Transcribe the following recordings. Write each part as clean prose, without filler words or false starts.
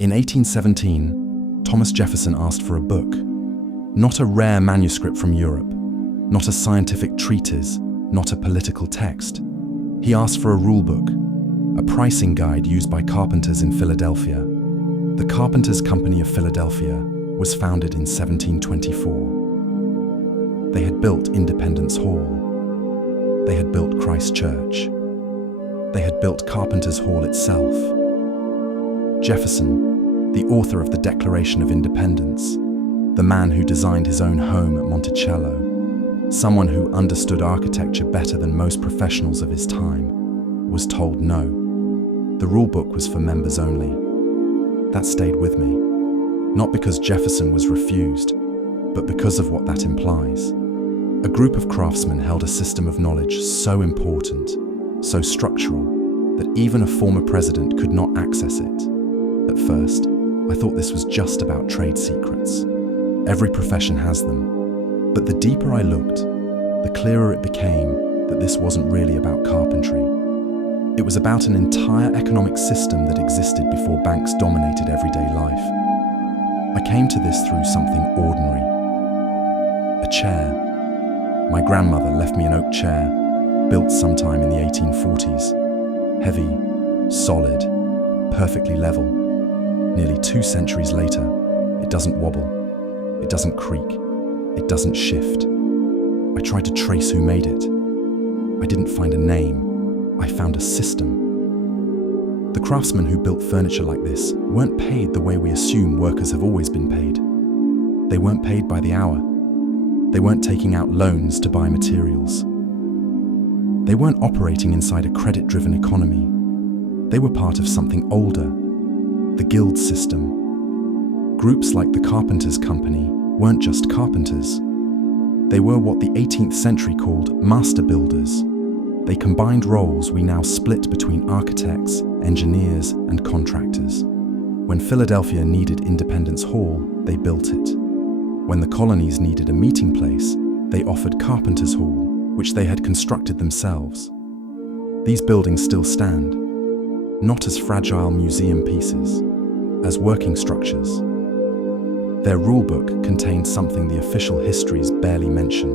In 1817, Thomas Jefferson asked for a book, not a rare manuscript from Europe, not a scientific treatise, not a political text. He asked for a rule book, a pricing guide used by carpenters in Philadelphia. The Carpenters' Company of Philadelphia was founded in 1724. They had built Independence Hall. They had built Christ Church. They had built Carpenters Hall itself. Jefferson, the author of the Declaration of Independence, the man who designed his own home at Monticello, someone who understood architecture better than most professionals of his time, was told no. The rule book was for members only. That stayed with me, not because Jefferson was refused, but because of what that implies. A group of craftsmen held a system of knowledge so important, so structural, that even a former president could not access it. At first, I thought this was just about trade secrets. Every profession has them. But the deeper I looked, the clearer it became that this wasn't really about carpentry. It was about an entire economic system that existed before banks dominated everyday life. I came to this through something ordinary. A chair. My grandmother left me an oak chair, built sometime in the 1840s. Heavy, solid, perfectly level. Nearly 2 centuries later, it doesn't wobble, it doesn't creak, it doesn't shift. I tried to trace who made it. I didn't find a name, I found a system. The craftsmen who built furniture like this weren't paid the way we assume workers have always been paid. They weren't paid by the hour. They weren't taking out loans to buy materials. They weren't operating inside a credit-driven economy. They were part of something older, the guild system. Groups like the Carpenters' Company weren't just carpenters. They were what the 18th century called master builders. They combined roles we now split between architects, engineers, and contractors. When Philadelphia needed Independence Hall, they built it. When the colonies needed a meeting place, they offered Carpenters Hall, which they had constructed themselves. These buildings still stand, not as fragile museum pieces, as working structures. Their rulebook contained something the official histories barely mention: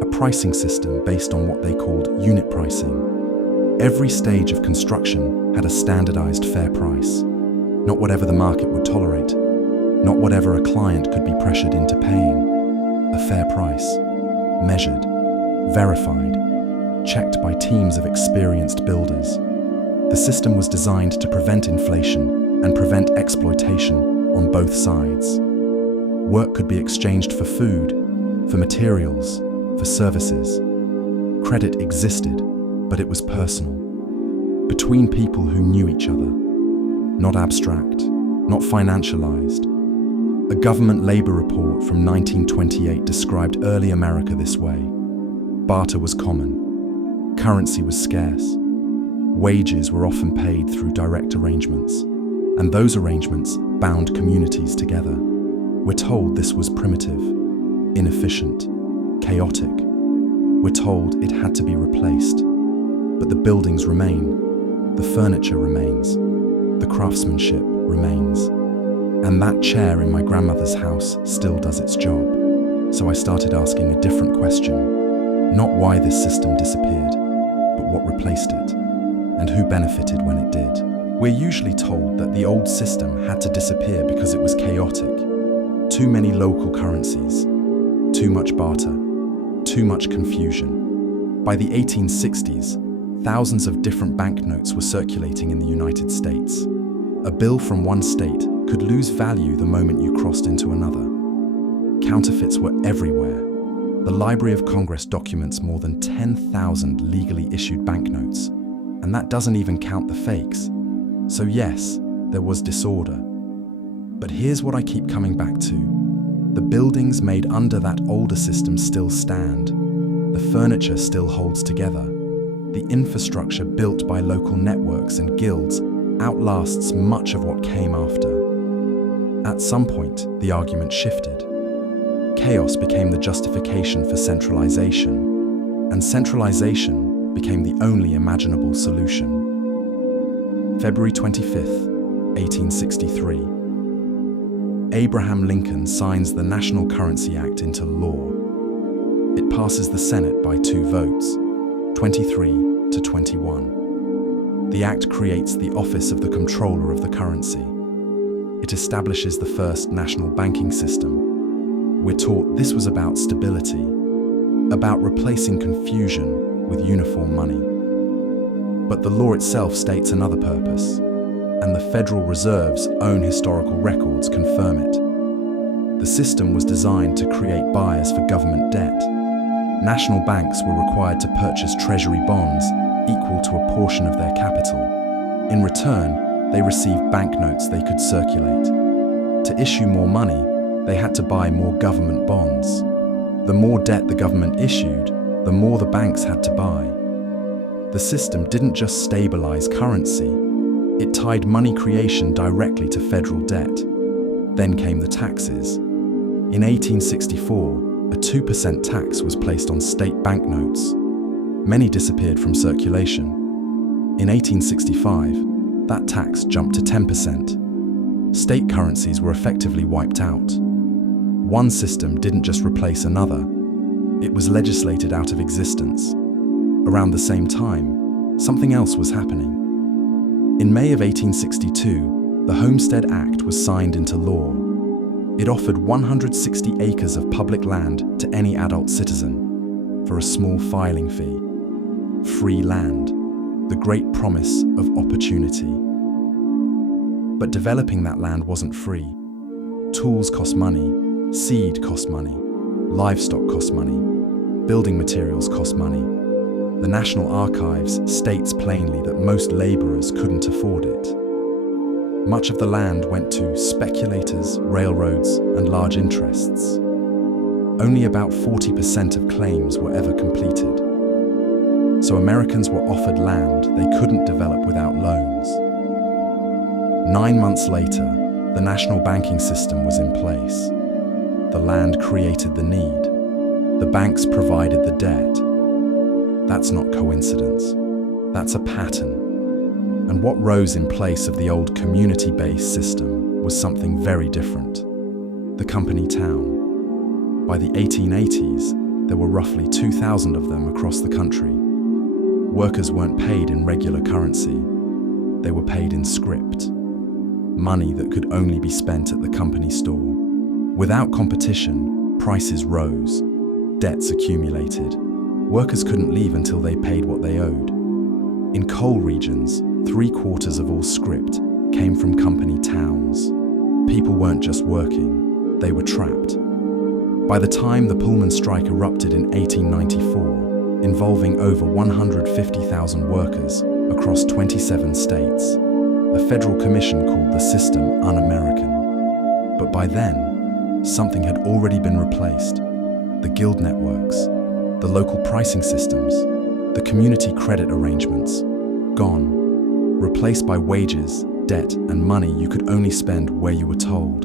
a pricing system based on what they called unit pricing. Every stage of construction had a standardized fair price, not whatever the market would tolerate, not whatever a client could be pressured into paying. A fair price, measured, verified, checked by teams of experienced builders. The system was designed to prevent inflation and prevent exploitation on both sides. Work could be exchanged for food, for materials, for services. Credit existed, but it was personal, between people who knew each other, not abstract, not financialized. A government labor report from 1928 described early America this way. Barter was common. Currency was scarce. Wages were often paid through direct arrangements, and those arrangements bound communities together. We're told this was primitive, inefficient, chaotic. We're told it had to be replaced. But the buildings remain, the furniture remains, the craftsmanship remains. And that chair in my grandmother's house still does its job. So I started asking a different question. Not why this system disappeared, but what replaced it, and who benefited when it did. We're usually told that the old system had to disappear because it was chaotic. Too many local currencies, too much barter, too much confusion. By the 1860s, thousands of different banknotes were circulating in the United States. A bill from one state could lose value the moment you crossed into another. Counterfeits were everywhere. The Library of Congress documents more than 10,000 legally issued banknotes, and that doesn't even count the fakes. So yes, there was disorder. But here's what I keep coming back to. The buildings made under that older system still stand. The furniture still holds together. The infrastructure built by local networks and guilds outlasts much of what came after. At some point, the argument shifted. Chaos became the justification for centralization, and centralization became the only imaginable solution. February 25th, 1863. Abraham Lincoln signs the National Currency Act into law. It passes the Senate by 2 votes, 23 to 21. The act creates the office of the Comptroller of the Currency. It establishes the first national banking system. We're taught this was about stability, about replacing confusion with uniform money. But the law itself states another purpose, and the Federal Reserve's own historical records confirm it. The system was designed to create buyers for government debt. National banks were required to purchase treasury bonds equal to a portion of their capital. In return, they received banknotes they could circulate. To issue more money, they had to buy more government bonds. The more debt the government issued, the more the banks had to buy. The system didn't just stabilize currency, it tied money creation directly to federal debt. Then came the taxes. In 1864, a 2% tax was placed on state banknotes. Many disappeared from circulation. In 1865, that tax jumped to 10%. State currencies were effectively wiped out. One system didn't just replace another, it was legislated out of existence. Around the same time, something else was happening. In May of 1862, the Homestead Act was signed into law. It offered 160 acres of public land to any adult citizen for a small filing fee. Free land, the great promise of opportunity. But developing that land wasn't free. Tools cost money, seed cost money, livestock cost money, building materials cost money. The National Archives states plainly that most laborers couldn't afford it. Much of the land went to speculators, railroads, and large interests. Only about 40% of claims were ever completed. So Americans were offered land they couldn't develop without loans. 9 months later, the national banking system was in place. The land created the need. The banks provided the debt. That's not coincidence. That's a pattern. And what rose in place of the old community-based system was something very different. The company town. By the 1880s, there were roughly 2,000 of them across the country. Workers weren't paid in regular currency. They were paid in script. Money that could only be spent at the company store. Without competition, prices rose. Debts accumulated. Workers couldn't leave until they paid what they owed. In coal regions, 3/4 of all script came from company towns. People weren't just working, they were trapped. By the time the Pullman strike erupted in 1894, involving over 150,000 workers across 27 states, a federal commission called the system un-American. But by then, something had already been replaced. The guild networks, the local pricing systems, the community credit arrangements, gone. Replaced by wages, debt, and money you could only spend where you were told.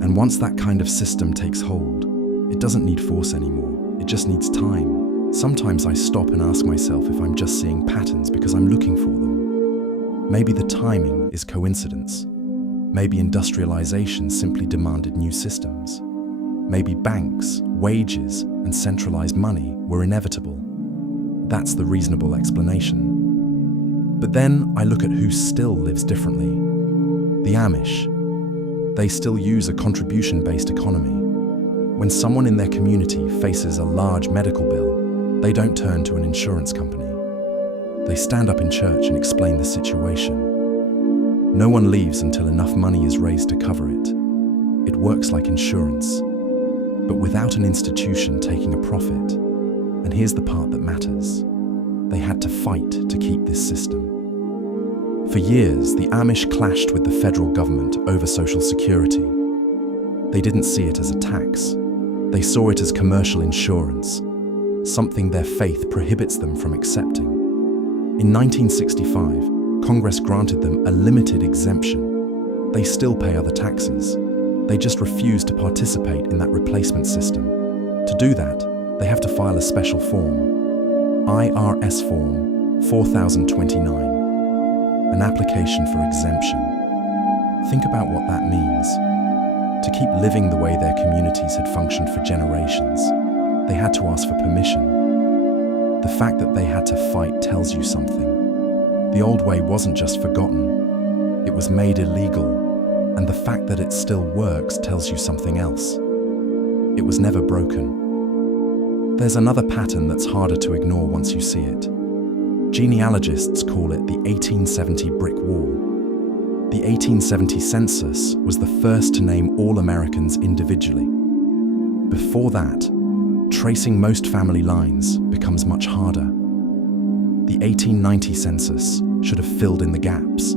And once that kind of system takes hold, it doesn't need force anymore, it just needs time. Sometimes I stop and ask myself if I'm just seeing patterns because I'm looking for them. Maybe the timing is coincidence. Maybe industrialization simply demanded new systems. Maybe banks, wages, and centralized money were inevitable. That's the reasonable explanation. But then I look at who still lives differently. The Amish. They still use a contribution-based economy. When someone in their community faces a large medical bill, they don't turn to an insurance company. They stand up in church and explain the situation. No one leaves until enough money is raised to cover it. It works like insurance, but without an institution taking a profit. And here's the part that matters. They had to fight to keep this system. For years, the Amish clashed with the federal government over Social Security. They didn't see it as a tax. They saw it as commercial insurance, something their faith prohibits them from accepting. In 1965, Congress granted them a limited exemption. They still pay other taxes. They just refuse to participate in that replacement system. To do that, they have to file a special form, IRS Form 4029, an application for exemption. Think about what that means. To keep living the way their communities had functioned for generations, they had to ask for permission. The fact that they had to fight tells you something. The old way wasn't just forgotten, it was made illegal, and the fact that it still works tells you something else. It was never broken. There's another pattern that's harder to ignore once you see it. Genealogists call it the 1870 brick wall. The 1870 census was the first to name all Americans individually. Before that, tracing most family lines becomes much harder. The 1890 census should have filled in the gaps.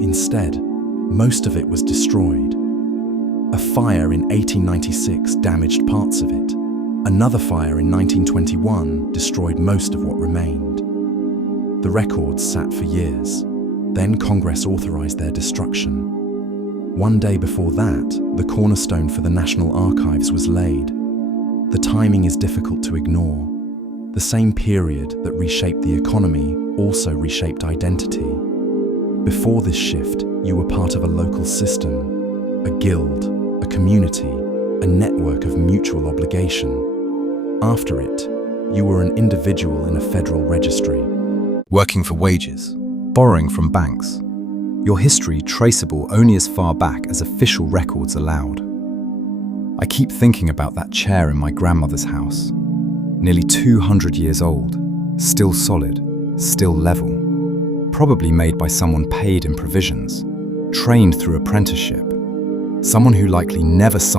Instead, most of it was destroyed. A fire in 1896 damaged parts of it. Another fire in 1921 destroyed most of what remained. The records sat for years. Then Congress authorized their destruction. One day before that, the cornerstone for the National Archives was laid. The timing is difficult to ignore. The same period that reshaped the economy also reshaped identity. Before this shift, you were part of a local system, a guild, a community, a network of mutual obligation. After it, you were an individual in a federal registry. Working for wages, borrowing from banks. Your history traceable only as far back as official records allowed. I keep thinking about that chair in my grandmother's house. Nearly 200 years old, still solid, still level. Probably made by someone paid in provisions, trained through apprenticeship. Someone who likely never signed